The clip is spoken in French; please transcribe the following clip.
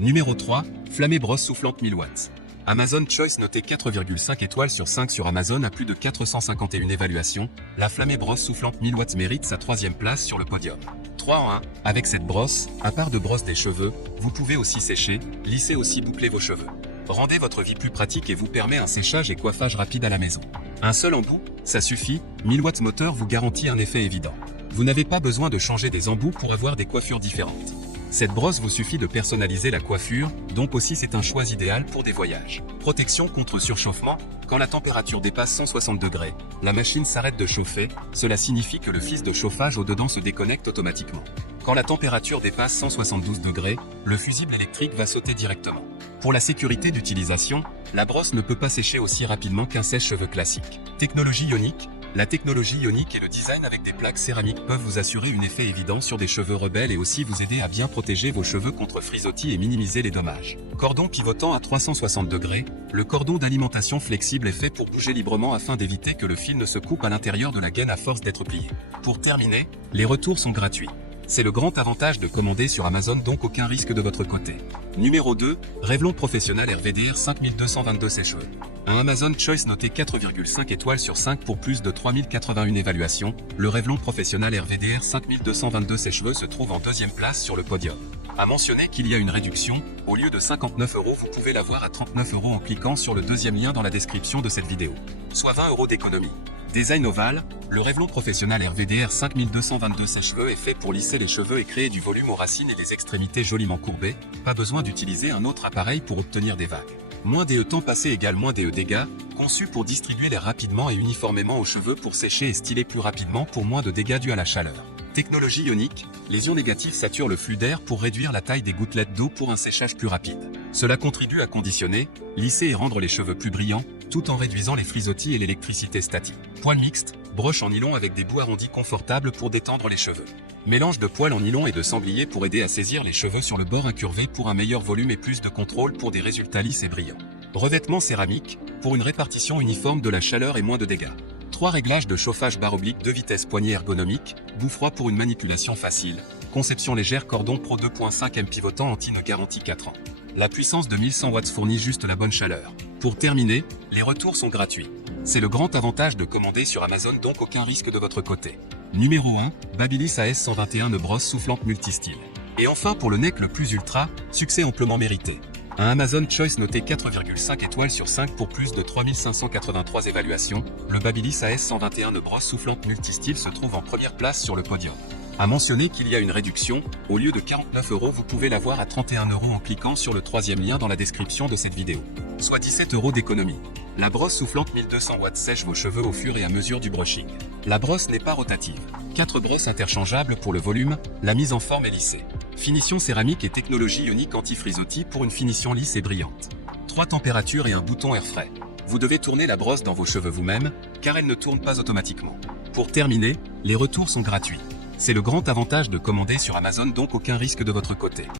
Numéro 3, Flamé brosse soufflante 1000 watts. Amazon Choice noté 4,5 étoiles sur 5 sur Amazon à plus de 451 évaluations, la Flamé brosse soufflante 1000 watts mérite sa 3e place sur le podium. 3 en 1, avec cette brosse, à part de brosse des cheveux, vous pouvez aussi sécher, lisser aussi boucler vos cheveux. Rendez votre vie plus pratique et vous permet un séchage et coiffage rapide à la maison. Un seul embout, ça suffit, 1000 watts moteur vous garantit un effet évident. Vous n'avez pas besoin de changer des embouts pour avoir des coiffures différentes. Cette brosse vous suffit de personnaliser la coiffure, donc aussi c'est un choix idéal pour des voyages. Protection contre surchauffement, quand la température dépasse 160 degrés, la machine s'arrête de chauffer, cela signifie que le fils de chauffage au-dedans se déconnecte automatiquement. Quand la température dépasse 172 degrés, le fusible électrique va sauter directement. Pour la sécurité d'utilisation, la brosse ne peut pas sécher aussi rapidement qu'un sèche-cheveux classique. Technologie ionique. La technologie ionique et le design avec des plaques céramiques peuvent vous assurer un effet évident sur des cheveux rebelles et aussi vous aider à bien protéger vos cheveux contre frisottis et minimiser les dommages. Cordon pivotant à 360 degrés, le cordon d'alimentation flexible est fait pour bouger librement afin d'éviter que le fil ne se coupe à l'intérieur de la gaine à force d'être plié. Pour terminer, les retours sont gratuits. C'est le grand avantage de commander sur Amazon, donc aucun risque de votre côté. Numéro 2, Revlon Professionnel RVDR 5222 sèche-cheveux. Un Amazon Choice noté 4,5 étoiles sur 5 pour plus de 3081 évaluations, le Revlon Professionnel RVDR 5222 sèche-cheveux se trouve en 2e place sur le podium. À mentionner qu'il y a une réduction, au lieu de 59 €, vous pouvez l'avoir à 39 € en cliquant sur le 2e lien dans la description de cette vidéo. Soit 20 € d'économie. Design ovale, le Revlon Professionnel RVDR 5222 sèche-cheveux est fait pour lisser les cheveux et créer du volume aux racines et les extrémités joliment courbées, pas besoin d'utiliser un autre appareil pour obtenir des vagues. Moins DE temps passé égale moins DE dégâts, conçu pour distribuer l'air rapidement et uniformément aux cheveux pour sécher et styler plus rapidement pour moins de dégâts dus à la chaleur. Technologie ionique, les ions négatifs saturent le flux d'air pour réduire la taille des gouttelettes d'eau pour un séchage plus rapide. Cela contribue à conditionner, lisser et rendre les cheveux plus brillants, tout en réduisant les frisottis et l'électricité statique. Poil mixte, broche en nylon avec des bouts arrondis confortables pour détendre les cheveux. Mélange de poils en nylon et de sanglier pour aider à saisir les cheveux sur le bord incurvé pour un meilleur volume et plus de contrôle pour des résultats lisses et brillants. Revêtement céramique, pour une répartition uniforme de la chaleur et moins de dégâts. 3 réglages de chauffage barre oblique 2 vitesses poignée ergonomique, bout froid pour une manipulation facile. Conception légère cordon Pro 2.5 M pivotant anti-nœud garantie 4 ans. La puissance de 1100 watts fournit juste la bonne chaleur. Pour terminer, les retours sont gratuits. C'est le grand avantage de commander sur Amazon, donc aucun risque de votre côté. Numéro 1, Babyliss AS121 nœud brosse soufflante multistyle. Et enfin pour le neck le plus ultra, succès amplement mérité. Un Amazon Choice noté 4,5 étoiles sur 5 pour plus de 3583 évaluations, le Babyliss AS121 nœud brosse soufflante multistyle se trouve en 1re place sur le podium. À mentionner qu'il y a une réduction, au lieu de 49 €, vous pouvez l'avoir à 31 € en cliquant sur le 3e lien dans la description de cette vidéo. Soit 17 € d'économie. La brosse soufflante 1200 watts sèche vos cheveux au fur et à mesure du brushing. La brosse n'est pas rotative. 4 brosses interchangeables pour le volume, la mise en forme est lissée. Finition céramique et technologie ionique anti-frisottis pour une finition lisse et brillante. 3 températures et un bouton air frais. Vous devez tourner la brosse dans vos cheveux vous-même, car elle ne tourne pas automatiquement. Pour terminer, les retours sont gratuits. C'est le grand avantage de commander sur Amazon, donc aucun risque de votre côté.